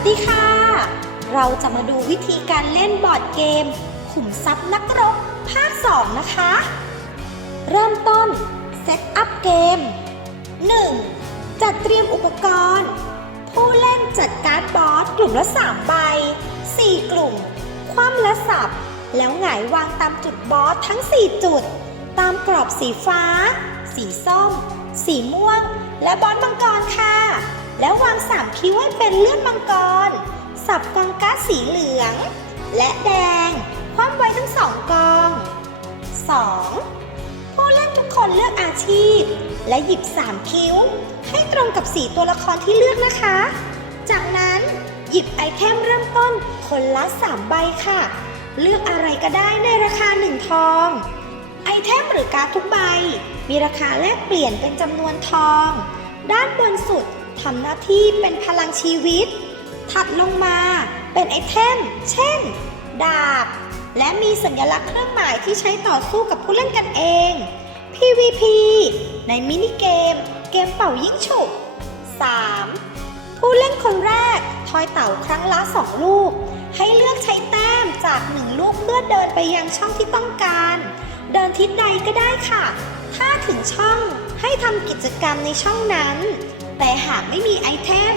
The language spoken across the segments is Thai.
วัสดีค่ะ เราจะมาดูวิธีการเล่นบอร์ดเกม ขุมทรัพย์นักรบภาค 2 นะคะ เริ่มต้นเซตอัพเกม 1. จัดเตรียมอุปกรณ์ ผู้เล่นจัดการ์ดบอสกลุ่มละ 3 ใบ 4 กลุ่ม คว่ำและสับ แล้วหงายวางตามจุดบอสทั้ง 4 จุด ตามกรอบสีฟ้า สีส้ม สีม่วง และบอสมังกรค่ะ แล้ววางสามคิ้วให้เป็นเลือดมังกร สับกองก๊าซสีเหลือง และแดง คว่ำไว้ทั้งสองกอง 2. ผู้เล่นทุกคนเลือกอาชีพ และหยิบ3คิ้ว ให้ตรงกับสีตัวละครที่เลือกนะคะ จากนั้นหยิบไอเทมเริ่มต้นคนละ3ใบค่ะ เลือกอะไรก็ได้ในราคา1ทอง ไอเทมหรือการ์ดทุกใบ มีราคาแลกเปลี่ยนเป็นจำนวนทอง ด้านบนสุด ทำหน้าที่เป็นพลังชีวิต ถัดลงมาเป็นไอเทม เช่น ดาบ และมีสัญลักษณ์เครื่องหมายที่ใช้ต่อสู้กับผู้เล่นกันเอง PVP ในมินิเกม เกมเป่ายิงฉุก 3. ผู้เล่นคนแรก ทอยเต่าครั้งละ 2 ลูก ให้เลือกใช้แต้มจาก 1 ลูกเพื่อเดินไปยังช่องที่ต้องการ เดินทิศใดก็ได้ค่ะ ถ้าถึงช่องให้ทำกิจกรรมในช่องนั้น แต่หากไม่มีไอเทม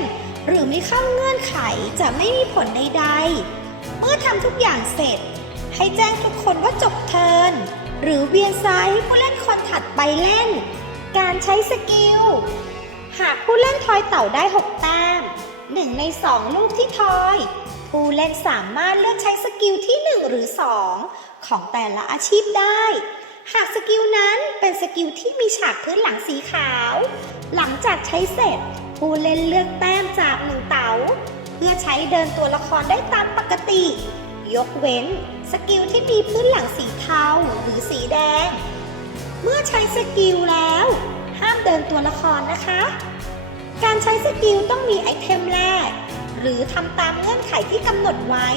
หรือไม่เข้าเงื่อนไขจะไม่มีผลใดๆ เมื่อทำทุกอย่างเสร็จ ให้แจ้งทุกคนว่าจบเทิร์นหรือเวียนซ้ายให้ผู้เล่นคนถัดไปเล่น การใช้สกิล หากผู้เล่นทอยเต่าได้ 6 แต้มหนึ่งใน2ลูกที่ทอย ผู้เล่นสามารถเลือกใช้สกิลที่ 1 หรือ 2 ของแต่ละอาชีพได้ หากสกิลนั้นเป็นสกิลที่มีฉากพื้นหลังสีขาว หลังจากใช้เสร็จ ผู้เล่นเลือกแต้มจากหนึ่งเต๋า เพื่อใช้เดินตัวละครได้ตามปกติ ยกเว้น สกิลที่มีพื้นหลังสีเทาหรือสีแดง เมื่อใช้สกิลแล้ว ห้ามเดินตัวละครนะคะ การใช้สกิลต้องมีไอเทมแรก หรือทำตามเงื่อนไขที่กำหนดไว้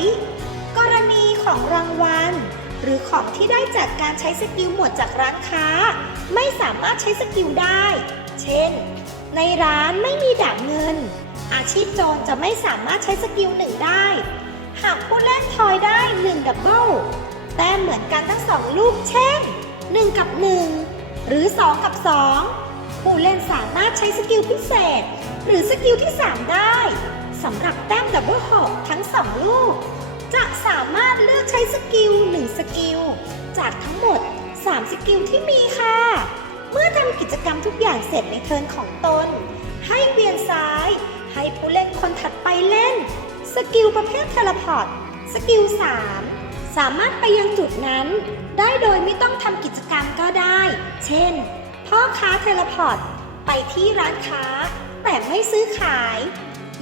กรณีของรางวัล หรือของที่ได้จากการใช้สกิลหมดจากร้านค้า ไม่สามารถใช้สกิลได้ เช่น ในร้านไม่มีดาบเงิน อาชีพโจรจะไม่สามารถใช้สกิลหนึ่งได้ หากผู้เล่นทอยได้1ดับเบิลแต้มเหมือนกันทั้งสองลูก เช่น 1 กับ 1 หรือ 2 กับ 2 ผู้เล่นสามารถใช้สกิลพิเศษ หรือสกิลที่ 3 ได้สำหรับแต้มดับเบิลหกทั้ง2ลูก จะสามารถเลือกใช้สกิล1สกิลจากทั้งหมด 3 สกิลที่มีค่ะ เมื่อทำกิจกรรมทุกอย่างเสร็จในเทิร์นของตน ให้เวียนซ้าย ให้ผู้เล่นคนถัดไปเล่น สกิลประเภทเทเลพอร์ตสกิล 3 สามารถไปยังจุดนั้น ได้โดยไม่ต้องทำกิจกรรมก็ได้ เช่น พ่อค้าเทเลพอร์ตไปที่ร้านค้า แต่ไม่ซื้อขาย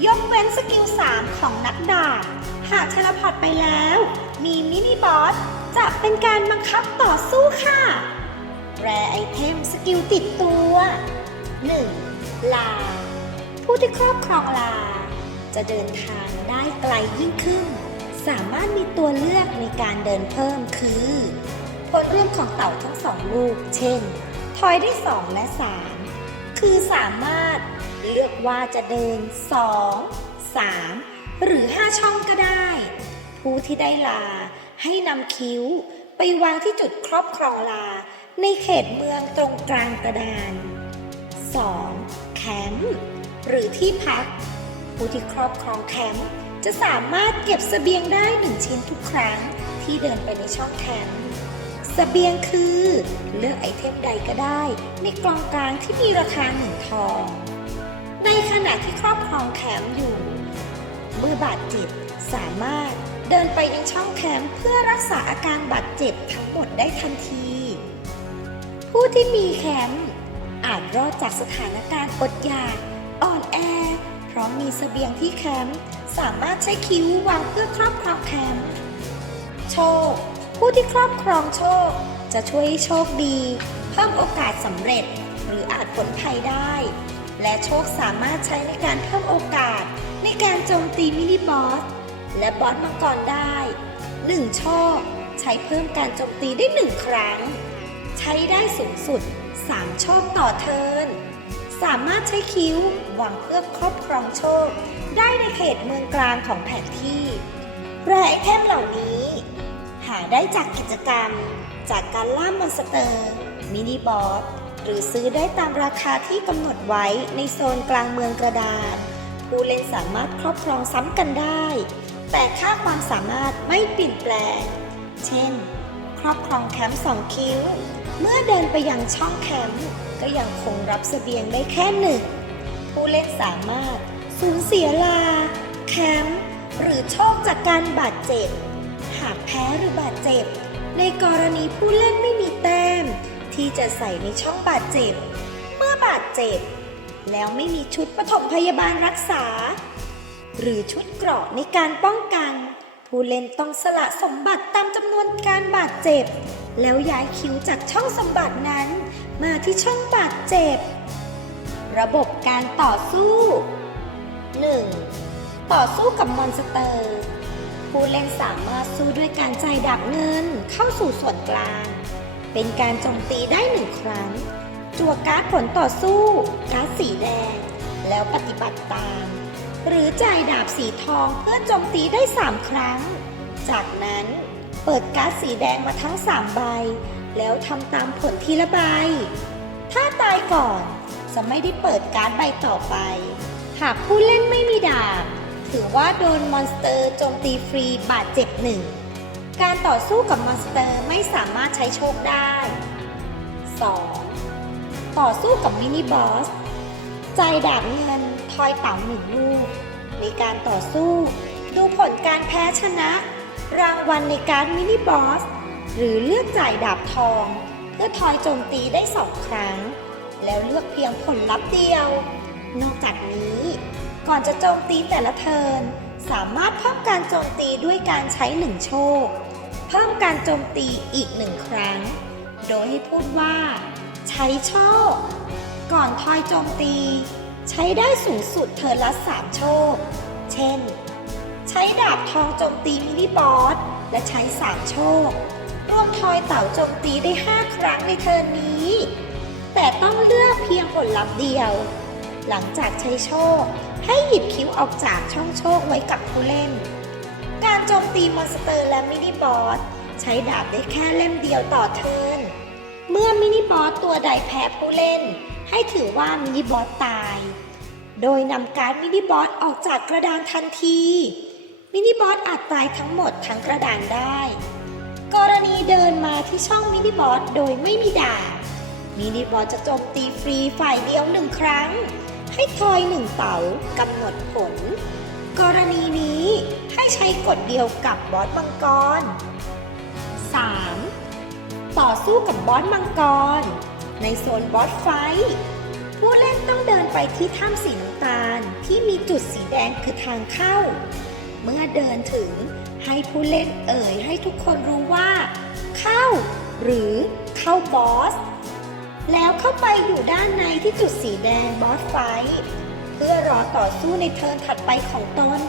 ยกเว้นสกิล 3 ของนักดาบ หากเทเลพอร์ตไปแล้ว มีมินิบอสจะเป็นการบังคับต่อสู้ค่ะ แรไอเทมสกิลติดตัว 1. ลา ผู้ที่ครอบครองลา จะเดินทางได้ไกลยิ่งขึ้น สามารถมีตัวเลือกในการเดินเพิ่มคือ ผลรวมของเต่าทั้งสองลูก เช่น ทอยได้ 2 และ 3 คือสามารถเลือกว่าจะเดิน 2 3 หรือ 5 ช่องก็ได้ ผู้ที่ได้ลาให้นำคิ้ว ไปวางที่จุดครอบครองลา ในเขตเมืองตรงกลางกระดาน 2. แคมป์หรือที่พัก ผู้ที่ครอบครองแคมป์จะสามารถเก็บเสบียงได้หนึ่งชิ้นทุกครั้งที่เดินไปในช่องแคมป์เสบียงคือ เลือกไอเทมใดก็ได้ ในกล่องกลางที่มีราคาหนึ่งทอง ในขณะที่ครอบครองแคมป์อยู่ มือบาดเจ็บ สามารถเดินไปยังช่องแคมป์เพื่อรักษาอาการบาดเจ็บทั้งหมดได้ทันที ผู้ที่มีแคมป์อาจรอดจากสถานการณ์อดอยากอ่อนแอ เพราะมีเสบียงที่แคมป์สามารถใช้คิ้ววางเพื่อครอบครองแคมป์โชค ผู้ที่ครอบครองโชค จะช่วยให้โชคดี เพิ่มโอกาสสำเร็จ หรืออาจผลภัยได้ และโชคสามารถใช้ในการเพิ่มโอกาส การโจมตีมินิบอส และบอสมังกรได้1โชคใช้เพิ่มการโจมตีได้ 1 ครั้ง ใช้ได้สูงสุด3โชคต่อเทิร์นสามารถใช้คิ้วหวังเพื่อครอบครองโชค ได้ในเขตเมืองกลางของแผนที่แรไอเทมเหล่านี้ หาได้จากกิจกรรม จากการล่ามอนสเตอร์ มินิบอสหรือซื้อได้ตามราคาที่กำหนดไว้ในโซนกลางเมืองกระดาน ผู้เล่นสามารถครอบครองซ้ำกันได้ แต่ค่าความสามารถไม่เปลี่ยนแปลง เช่น ครอบครองแคมป์สองคิ้ว เมื่อเดินไปยังช่องแคมป์ก็ยังคงรับเสบียงได้แค่หนึ่ง ผู้เล่นสามารถสูญเสียลา แคมป์หรือโชคจากการบาดเจ็บ หากแพ้หรือบาดเจ็บ ในกรณีผู้เล่นไม่มีแต้ม ที่จะใส่ในช่องบาดเจ็บ เมื่อบาดเจ็บ แล้วไม่มีชุดปฐมพยาบาลรักษา หรือชุดเกราะในการป้องกัน ผู้เล่นต้องสละสมบัติตามจำนวนการบาดเจ็บ แล้วย้ายคิวจากช่องสมบัตินั้น มาที่ช่องบาดเจ็บ ระบบการต่อสู้ 1. ต่อสู้กับมอนสเตอร์ ผู้เล่นสามารถสู้ด้วยการใจดาบเงินเข้าสู่ส่วนกลาง เป็นการโจมตีได้หนึ่งครั้ง จั่วการ์ดผลต่อสู้ การ์ดสีแดง แล้วปฏิบัติตาม หรือจ่ายดาบสีทองเพื่อโจมตีได้ 3 ครั้ง จากนั้นเปิดการ์ดสีแดงมาทั้ง 3 ใบ แล้วทำตามผลทีละใบ ถ้าตายก่อนจะไม่ได้เปิดการ์ดใบต่อไป หากผู้เล่นไม่มีดาบ ถือว่าโดนมอนสเตอร์โจมตีฟรีบาดเจ็บหนึ่ง การต่อสู้กับมอนสเตอร์ไม่สามารถใช้โชคได้ 2. ต่อสู้กับมินิบอส ใจดาบเงินทอยเต่าหนึ่งลูก ในการต่อสู้ ดูผลการแพ้ชนะ รางวัลในการมินิบอส หรือเลือกจ่ายดาบทอง เพื่อทอยโจมตีได้สองครั้ง แล้วเลือกเพียงผลลัพธ์เดียว นอกจากนี้ ก่อนจะโจมตีแต่ละเทิร์นสามารถเพิ่มการโจมตีด้วยการใช้หนึ่งโชค เพิ่มการโจมตีอีกหนึ่งครั้ง โดยให้พูดว่า ใช้โชค ก่อนทอยโจมตี ใช้ได้สูงสุดเทิร์นละสามโชค เช่น ใช้ดาบทองโจมตีมินิบอส และใช้สามโชค รวมทอยเต่าโจมตีได้ 5 ครั้งในเทิร์นนี้ แต่ต้องเลือกเพียงผลลัพธ์เดียว หลังจากใช้โชค ให้หยิบคิ้วออกจากช่องโชคไว้กับผู้เล่น การโจมตีมอนสเตอร์และมินิบอส ใช้ดาบได้แค่เล่มเดียวต่อเทิร์น เมื่อมินิบอสตัวใดแพ้ผู้เล่น ให้ถือว่ามินิบอสตาย โดยนำการดมินิบอสออกจากกระดานทันที มินิบอสอาจตายทั้งหมดทั้งกระดานได้ กรณีเดินมาที่ช่องมินิบอสโดยไม่มีดาบมินิบอสจะโจมตีฟรีฝ่ายเดียวหนึ่งครั้ง ให้ทอยหนึ่งเต๋ากำหนดผล กรณีนี้ให้ใช้กฎเดียวกับบอสมังกร 3. ต่อสู้กับบอสมังกร ในโซนบอสไฟท์ผู้เล่นต้องเดินไปที่ถ้ำสีน้ำตาลที่มีจุดสีแดงคือทางเข้า เมื่อเดินถึงให้ผู้เล่นเอ่ยให้ทุกคนรู้ว่า เข้า หรือเข้าบอส แล้วเข้าไปอยู่ด้านในที่จุดสีแดงบอสไฟท์เพื่อรอต่อสู้ในเทิร์นถัดไปของตน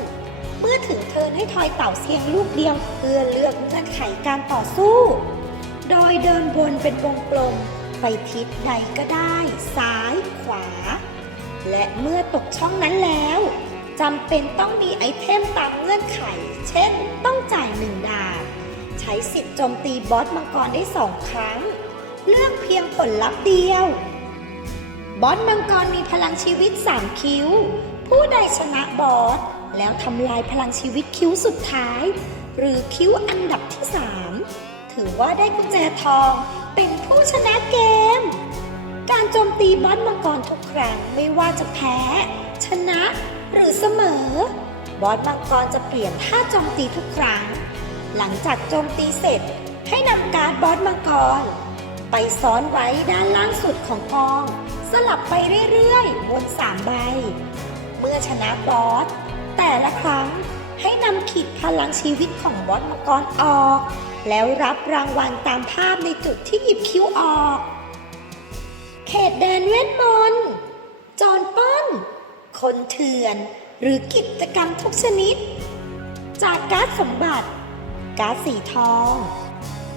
เมื่อถึงเทิร์นให้ทอยเต่าเสียงลูกเดียวเพื่อเลือกเงื่อนไขการต่อสู้ โดยเดินวนเป็นวงกลมไปทิศใดก็ได้ซ้ายขวา และเมื่อตกช่องนั้นแล้วจำเป็นต้องมีไอเทมตามเงื่อนไข เช่น ต้องจ่ายหนึ่งดาบ ใช้สิทธิ์โจมตีบอสมังกรได้สองครั้ง เลือกเพียงผลลัพธ์เดียว บอสมังกรมีพลังชีวิต 3 คิ้ว ผู้ใดชนะบอส แล้วทำลายพลังชีวิตคิ้วสุดท้าย หรือคิ้วอันดับที่ 3 ถือว่าได้กุญแจทองเป็นผู้ชนะเกม การโจมตีบอสมังกรทุกครั้งไม่ว่าจะแพ้ ชนะหรือเสมอ บอสมังกรจะเปลี่ยนท่าโจมตีทุกครั้ง หลังจากโจมตีเสร็จให้นำการ์ดบอสมังกร ไปซ้อนไว้ด้านล่างสุดของกอง สลับไปเรื่อยๆวนสามใบ เมื่อชนะบอสแต่ละครั้งให้นำขีดพลังชีวิตของบอสมังกรออก แล้วรับรางวัลตามภาพในจุดที่หยิบคิ้วออก เขตแดนเวทมนต์จอนปล้นคนเถื่อน หรือกิจกรรมทุกชนิด จากการ์ดสมบัติ การ์ดสีทอง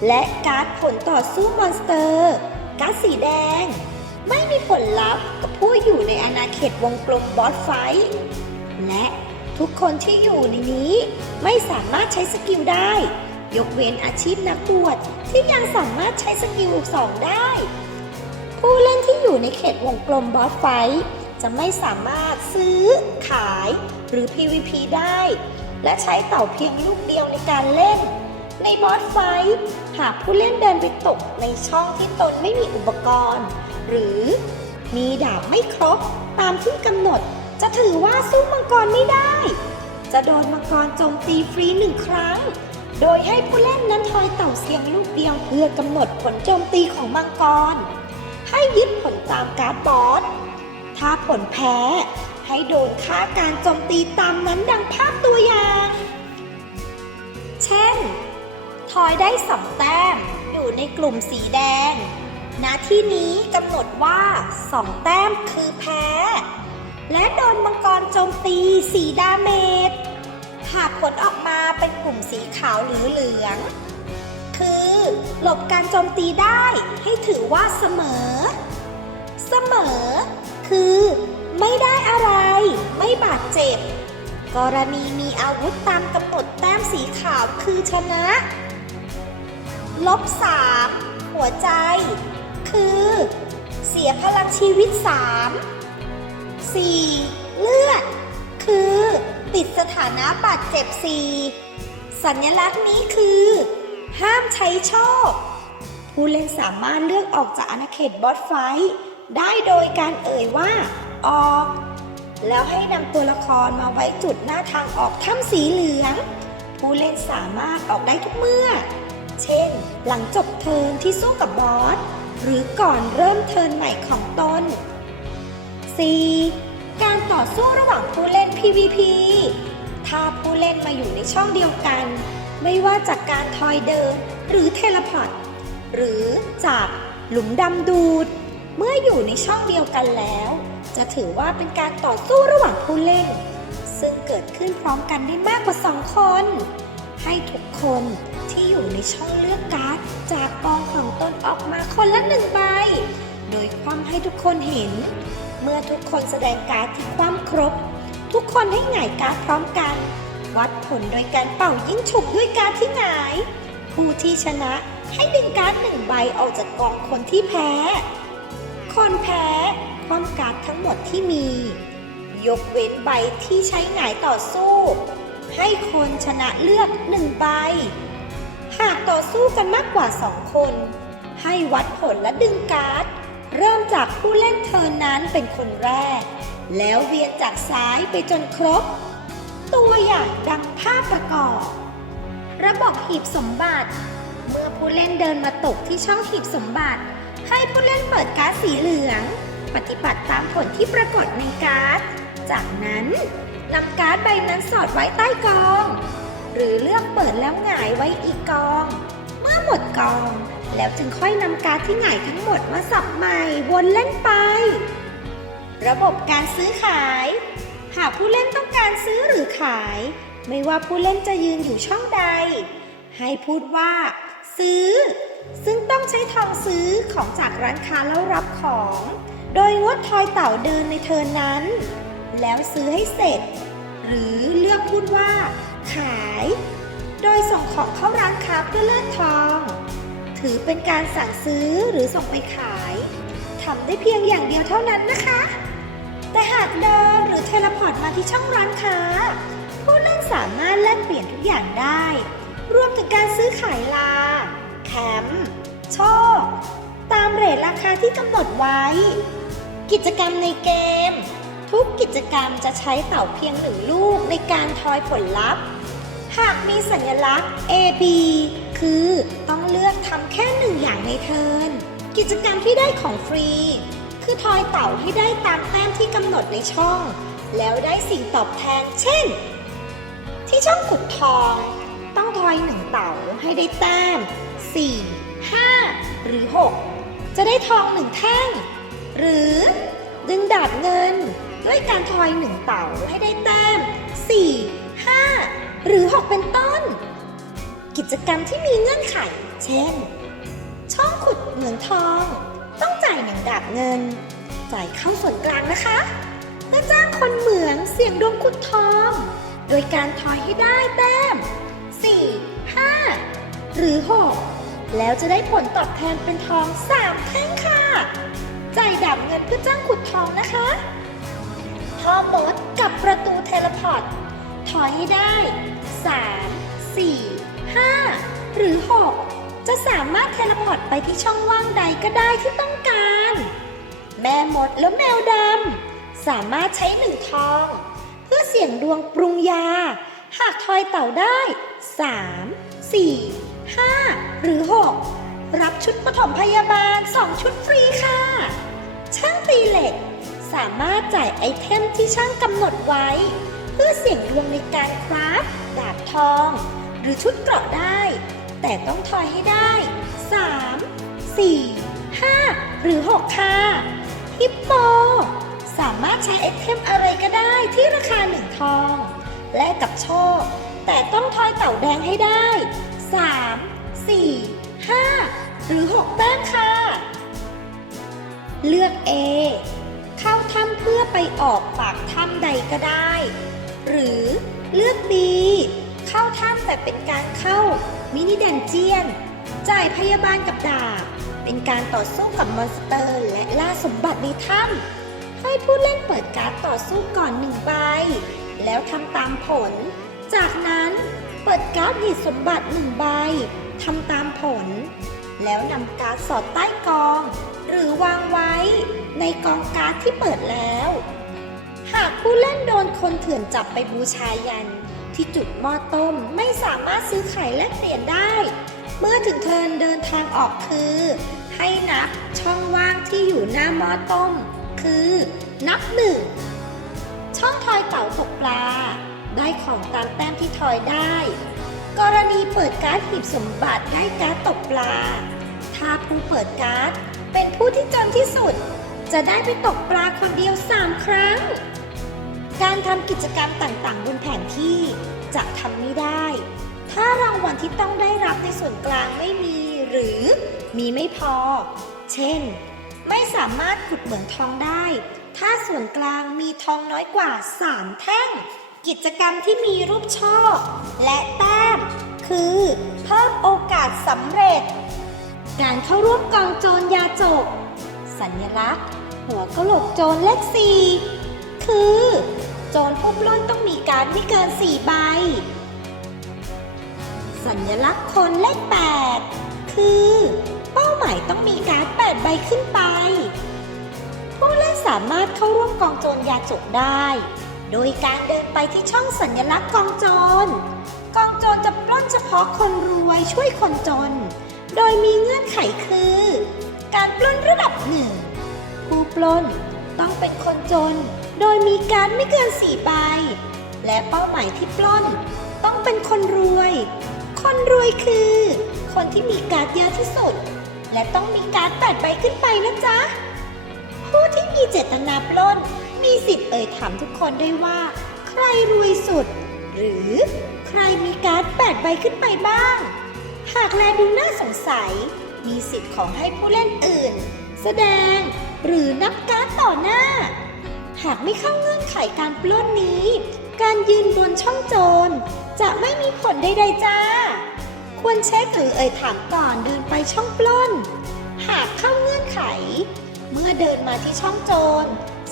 และการ์ดผลต่อสู้มอนสเตอร์ การ์ดสีแดง ไม่มีผลลัพธ์กับผู้อยู่ในอาณาเขตวงกลมบอสไฟท์และทุกคนที่อยู่ในนี้ไม่สามารถใช้สกิลได้ ยกเว้นอาชีพนักบวชที่ยังสามารถใช้สกิลสองได้ ผู้เล่นที่อยู่ในเขตวงกลมบอสไฟจะไม่สามารถซื้อ ขายหรือ PVP ได้ และใช้เต่าเพียงลูกเดียวในการเล่น ในบอสไฟหากผู้เล่นเดินไปตกในช่องที่ตนไม่มีอุปกรณ์ หรือมีดาบไม่ครบตามที่กำหนด จะถือว่าสู้มังกรไม่ได้ จะโดนมังกรโจมตีฟรีหนึ่งครั้ง โดยให้ผู้เล่นนั้นทอยเต่าเสียงลูกเดียวเพื่อกำหนดผลโจมตีของมังกร ให้ยึดผลตามการ์ดบอสถ้าผลแพ้ ให้โดนค่าการโจมตีตามนั้นดังภาพตัวอย่าง เช่น ทอยได้สองแต้มอยู่ในกลุ่มสีแดง ณ ที่นี้กำหนดว่าสองแต้มคือแพ้ และโดนมังกรโจมตีสีดาเมจ หากผลออกมาเป็นกลุ่มสีขาวหรือเหลือง คือหลบการโจมตีได้ให้ถือว่าเสมอ เสมอ คือ ไม่ได้อะไร ไม่บาดเจ็บ กรณีมีอาวุธตามกำหนดแต้มสีขาวคือชนะ ลบสามหัวใจ คือ เสียพลังชีวิตสามสี่เลือด คือ ติดสถานะบาดเจ็บสี่สัญลักษณ์นี้คือ ห้ามใช้โชคผู้เล่นสามารถเลือกออกจากอาณาเขตบอสไฟท์ได้โดยการเอ่ยว่า ออก แล้วให้นำตัวละครมาไว้จุดหน้าทางออกถ้ำสีเหลือง ผู้เล่นสามารถออกได้ทุกเมื่อ เช่น หลังจบเทิร์นที่สู้กับบอส หรือก่อนเริ่มเทิร์นใหม่ของตน 4. การต่อสู้ระหว่างผู้เล่น PVP ถ้าผู้เล่นมาอยู่ในช่องเดียวกัน ไม่ว่าจากการทอยเดินหรือเทเลพอร์ตหรือจากหลุมดำดูด เมื่ออยู่ในช่องเดียวกันแล้ว จะถือว่าเป็นการต่อสู้ระหว่างผู้เล่น ซึ่งเกิดขึ้นพร้อมกันได้มากกว่าสองคน ให้ทุกคนที่อยู่ในช่องเลือกการ์ดจากกองของตนออกมาคนละหนึ่งใบ โดยความให้ทุกคนเห็น เมื่อทุกคนแสดงการ์ดที่ความครบ ทุกคนให้หงายการ์ดพร้อมกัน วัดผลโดยการเป่ายิ่งฉุบด้วยการ์ดที่หงาย ผู้ที่ชนะให้ดึงการ์ดหนึ่งใบออกจากกองคนที่แพ้ คนแพ้ความการ์ดทั้งหมดที่มี ยกเว้นใบที่ใช้หงายต่อสู้ ให้คนชนะเลือกหนึ่งใบ หากต่อสู้กันมากกว่าสองคน ให้วัดผลและดึงการ์ด เริ่มจากผู้เล่นเทิร์นนั้นเป็นคนแรก แล้วเวียนจากซ้ายไปจนครบ ตัวอย่างดังภาพประกอบ ระบบหีบสมบัติ เมื่อผู้เล่นเดินมาตกที่ช่องหีบสมบัติ ให้ผู้เล่นเปิดการ์ดสีเหลือง ปฏิบัติตามผลที่ปรากฏในการ์ด จากนั้นนำการ์ดใบนั้นสอดไว้ใต้กอง หรือเลือกเปิดแล้วหงายไว้อีกกอง เมื่อหมดกอง แล้วจึงค่อยนำการ์ดที่หงายทั้งหมดมาสับใหม่วนเล่นไป ระบบการซื้อขาย หากผู้เล่นต้องการซื้อหรือขาย ไม่ว่าผู้เล่นจะยืนอยู่ช่องใด ให้พูดว่า ซื้อ ซึ่งต้องใช้ทองซื้อของจากร้านค้าแล้วรับของ โดยงดทอยเต่าเดินในเทินนั้น แล้วซื้อให้เสร็จ หรือเลือกพูดว่า ขาย โดยส่งของเข้าร้านค้าเพื่อเลือกทอง ถือเป็นการสั่งซื้อหรือส่งไปขายทำได้เพียงอย่างเดียวเท่านั้นนะคะ แต่หากเดินหรือเทเลพอร์ตมาที่ช่องร้านค้า ผู้เล่นสามารถแลกเปลี่ยนทุกอย่างได้ รวมถึงการซื้อขายลา แคมป์โชค ตามเรทราคาที่กำหนดไว้ กิจกรรมในเกม ทุกกิจกรรมจะใช้เต่าเพียงหนึ่งลูกในการทอยผลลัพธ์ หากมีสัญลักษณ์ A B คือต้องเลือกทำแค่หนึ่งอย่างในเทิร์นกิจกรรมที่ได้ของฟรี คือทอยเต่าให้ได้ตามแต้มที่กำหนดในช่อง แล้วได้สิ่งตอบแทน เช่น ที่ช่องขุดทอง ต้องทอยหนึ่งเต่าให้ได้แต้ม 4 5 หรือ 6 จะได้ทองหนึ่งแท่ง หรือดึงดาบเงิน ด้วยการทอยหนึ่งเต่าให้ได้แต้ม 4 5 หรือ 6 เป็นต้น กิจกรรมที่มีเงื่อนไข เช่น ช่องขุดเหมืองทอง ต้องจ่ายหนึ่งดาบเงิน จ่ายเข้าส่วนกลางนะคะเพื่อจ้างคนเหมืองเสี่ยงดวงขุดทอง โดยการทอยให้ได้แต้ม 4 5 หรือ 6 แล้วจะได้ผลตอบแทนเป็นทอง 3 แท่งค่ะ จ่ายดับเงินเพื่อจ้างขุดทองนะคะพ่อมดกับประตูเทเลพอร์ต ถอยให้ได้ 3 4 5 หรือ 6 จะสามารถเทเลพอร์ตไปที่ช่องว่างใดก็ได้ที่ต้องการ แม่มดและแมวดำสามารถใช้หนึ่งทอง เพื่อเสี่ยงดวงปรุงยา หากทอยเต่าได้ 3 4 5 หรือ 6 รับชุดปฐมพยาบาล 2 ชุดฟรีค่ะ ช่างตีเหล็ก สามารถจ่ายไอเทมที่ช่างกำหนดไว้ เพื่อเสี่ยงดวงในการคราฟดาบทอง รือชุดเกราะได้ แต่ต้องทอยให้ได้ 3 4 5 หรือ 6 ค่ะ ฮิปโป สามารถใช้ไอเทมอะไรก็ได้ที่ราคาหนึ่งทอง และกับโชค แต่ต้องทอยเต่าแดงให้ได้ 3 4 5 หรือ 6 แต้มค่ะ เลือก A เข้าถ้ำเพื่อไปออกปากถ้ำใดก็ได้ หรือเลือก B เข้าถ้ำแต่เป็นการเข้ามินิดันเจียน จ่ายพยาบาลกับดาบ เป็นการต่อสู้กับมอนสเตอร์ และล่าสมบัติในถ้ำให้ผู้เล่นเปิดการ์ดต่อสู้ก่อนหนึ่งใบ แล้วทำตามผล จากนั้นเปิดการ์ดหีบสมบัติหนึ่งใบทำตามผล แล้วนำการ์ดสอดใต้กอง หรือวางไว้ในกองการ์ดที่เปิดแล้ว หากผู้เล่นโดนคนเถื่อนจับไปบูชายัน ที่จุดหม้อต้มไม่สามารถซื้อขายและเปลี่ยนได้ เมื่อถึงเทินเดินทางออกคือ ให้นับช่องว่างที่อยู่หน้าหม้อต้ม คือ นับหนึ่งช่องทอยเต่าตกปลา ได้ของตามแต้มที่ทอยได้ กรณีเปิดการ์ดหีบสมบัติได้การ์ดตกปลา ถ้าผู้เปิดการ์ดเป็นผู้ที่จนที่สุด จะได้ไปตกปลาคนเดียว 3 ครั้ง การทำกิจกรรมต่างๆ บนแผนที่จะทำไม่ได้ ถ้ารางวัลที่ต้องได้รับในส่วนกลางไม่มีหรือมีไม่พอ เช่น ไม่สามารถขุดเหมืองทองได้ ถ้าส่วนกลางมีทองน้อยกว่า 3 แท่ง กิจกรรมที่มีรูปช่อและแต้ม คือเพิ่มโอกาสสำเร็จ การเข้าร่วมกองโจรยาจก สัญลักษณ์ หัวกะโหลกโจรเลขสี่คือ โจรผู้ปล้นต้องมีการไม่เกิน 4 ใบ สัญลักษณ์คนเลข 8 คือ เป้าหมายต้องมีการ์ด8ใบขึ้นไป ผู้เล่นสามารถเข้าร่วมกองโจรยาจกได้ โดยการเดินไปที่ช่องสัญลักษณ์กองโจร กองโจรจะปล้นเฉพาะคนรวยช่วยคนจน โดยมีเงื่อนไขคือ การปล้นระดับหนึ่งผู้ปล้นต้องเป็นคนจน โดยมีการดไม่เกินสี่ใบ และเป้าหมายที่ปล้น ต้องเป็นคนรวย คนรวยคือ คนที่มีการ์ดเยอะที่สุด และต้องมีการ์ดแปดใบขึ้นไปนะจ๊ะ ผู้ที่มีเจตนาปล้น มีสิทธิ์เอ่ยถามทุกคนได้ว่า ใครรวยสุด หรือใครมีการ์ดแปดใบขึ้นไปบ้าง หากแลดูน่าสงสัย มีสิทธิ์ของให้ผู้เล่นอื่น แสดงหรือนับการ์ดต่อหน้า หากไม่เข้าเงื่อนไขการปล้นนี้ การยืนบนช่องโจร จะไม่มีผลใดๆจ้า ควรเช็คหรือเอ่ยถามก่อนเดินไปช่องปล้น หากเข้าเงื่อนไข เมื่อเดินมาที่ช่องโจร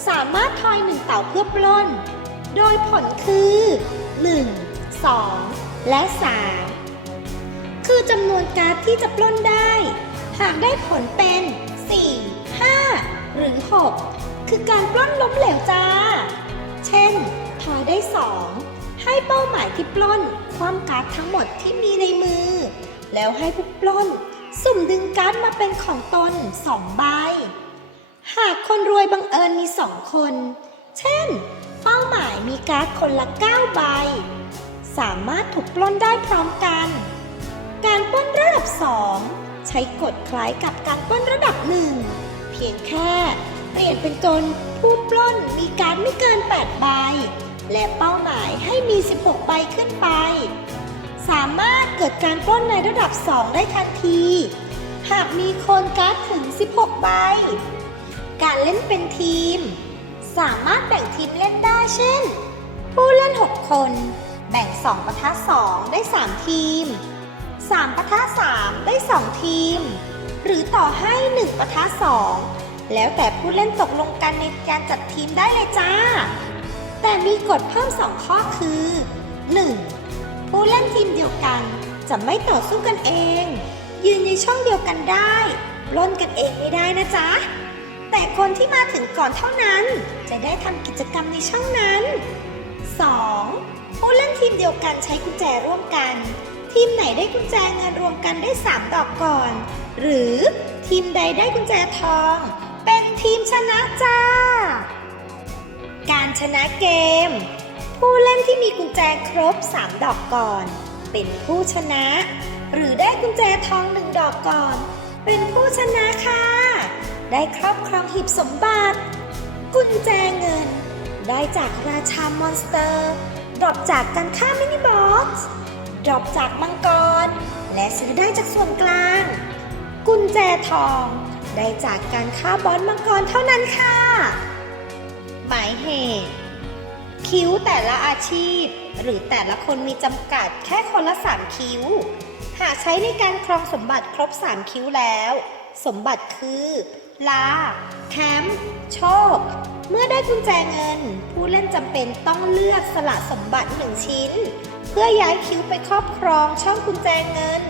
สามารถทอยหนึ่งเต่าเพื่อปล้น โดยผลคือ 1 2 และ 3 คือจำนวนการ์ดที่จะปล้นได้ หากได้ผลเป็น 4 5 หรือ 6 คือการปล้นล้มเหลวจ้า เช่นทอยได้ 2 ให้เป้าหมายที่ปล้นความการ์ดทั้งหมดที่มีในมือ แล้วให้ผู้ปล้น สุ่มดึงการ์ดมาเป็นของตน2ใบ หากคนรวยบังเอิญมีสองคน เช่น เป้าหมายมีการ์ดคนละ 9 ใบ สามารถถูกปล้นได้พร้อมกัน การปล้นระดับ 2 ใช้กฎคล้ายกับการปล้นระดับ 1 เพียงแค่ เปลี่ยนเป็นตนผู้ปล้นมีการดไม่เกิน 8 ใบ และเป้าหมายให้มี 16 ใบขึ้นไป สามารถเกิดการปล้นในระดับ 2 ได้ทันที หากมีคนการ์ดถึง 16 ใบ การเล่นเป็นทีม สามารถแบ่งทีมเล่นได้เช่น ผู้เล่น 6 คน แบ่ง 2ปะทะ2ได้ 3 ทีม 3ปะทะ3ได้ 2 ทีม หรือต่อให้ 1ปะทะ2 แล้วแต่ผู้เล่นตกลงกันในการจัดทีมได้เลยจ้า แต่มีกฎเพิ่ม2ข้อคือ 1. ผู้เล่นทีมเดียวกัน จะไม่ต่อสู้กันเอง ยืนในช่องเดียวกันได้ปล้นกันเองไม่ได้นะจ๊ะ แต่คนที่มาถึงก่อนเท่านั้น จะได้ทำกิจกรรมในช่องนั้น 2. ผู้เล่นทีมเดียวกันใช้กุญแจร่วมกัน ทีมไหนได้กุญแจเงินรวมกันได้ 3 ดอกก่อน หรือทีมใดได้กุญแจทอง เป็นทีมชนะจ้า การชนะเกม ผู้เล่นที่มีกุญแจครบ 3 ดอกก่อน เป็นผู้ชนะ หรือได้กุญแจทองหนึ่งดอกก่อน เป็นผู้ชนะค่ะ ได้ครอบครองหีบสมบัติ กุญแจเงิน ได้จากราชามอนสเตอร์ดรอปจากการฆ่ามินิบอสดรอปจากมังกร และซื้อได้จากส่วนกลาง กุญแจทอง ได้จากการฆ่าบอสมังกรเท่านั้นค่ะ หมายเหตุ คิ้วแต่ละอาชีพ หรือแต่ละคนมีจำกัดแค่คนละ3คิ้ว หากใช้ในการครองสมบัติครบ3คิ้วแล้ว สมบัติคือ ลา แคมป์โชค เมื่อได้กุญแจเงิน ผู้เล่นจำเป็นต้องเลือกสละสมบัติหนึ่งชิ้น เพื่อย้ายคิ้วไปครอบครองช่องกุญแจเงิน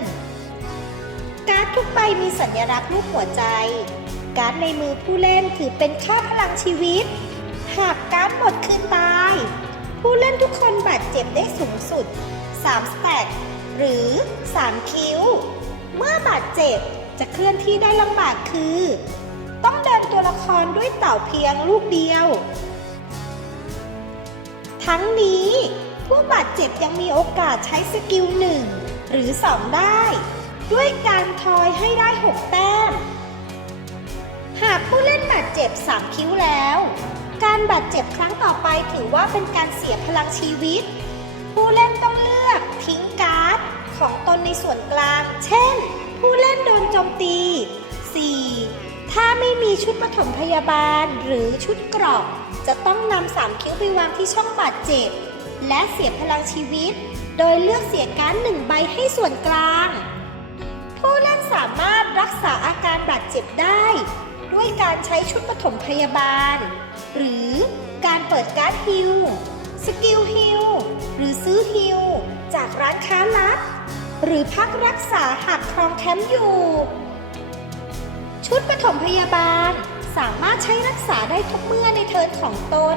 การ์ดทุกใบมีสัญลักษณ์รูปหัวใจ การ์ดในมือผู้เล่นถือเป็นค่าพลังชีวิต หากการ์ดหมดคืนตาย ผู้เล่นทุกคนบาดเจ็บได้สูงสุด3สแตทหรือ 3 คิ้ว เมื่อบาดเจ็บจะเคลื่อนที่ได้ลำบากคือ ต้องเดินตัวละครด้วยเต่าเพียงลูกเดียว ทั้งนี้ผู้บาดเจ็บยังมีโอกาสใช้สกิลหนึ่งหรือ 2 ได้ ด้วยการทอยให้ได้ 6 แต้ม หากผู้เล่นบาดเจ็บ 3 คิ้วแล้ว การบาดเจ็บครั้งต่อไปถือว่าเป็นการเสียพลังชีวิต ผู้เล่นต้องเลือกทิ้งการ์ดของตนในส่วนกลาง เช่น ผู้เล่นโดนโจมตี 4. ถ้าไม่มีชุดปฐมพยาบาลหรือชุดเกราะจะต้องนำสามคิ้วไปวางที่ช่องบาดเจ็บ และเสียพลังชีวิต โดยเลือกเสียการ์ดหนึ่งใบให้ส่วนกลาง ผู้เล่นสามารถรักษาอาการบาดเจ็บได้ ด้วยการใช้ชุดปฐมพยาบาล หรือการเปิดการ์ดฮิลสกิลฮิลหรือซื้อฮิลจากร้านค้าลัดหรือพักรักษาหากครองแคมป์อยู่ ชุดปฐมพยาบาลสามารถใช้รักษาได้ทุกเมื่อในเทิร์นของตน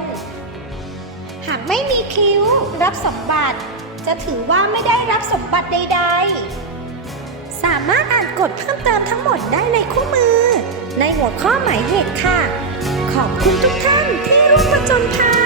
หากไม่มีคิวรับสมบัติ จะถือว่าไม่ได้รับสมบัติใด ๆ สามารถอ่านกฎเพิ่มเติมทั้งหมดได้ในคู่มือ ในหัวข้อหมายเหตุค่ะ ขอบคุณทุกท่านที่ร่วมประจนภัย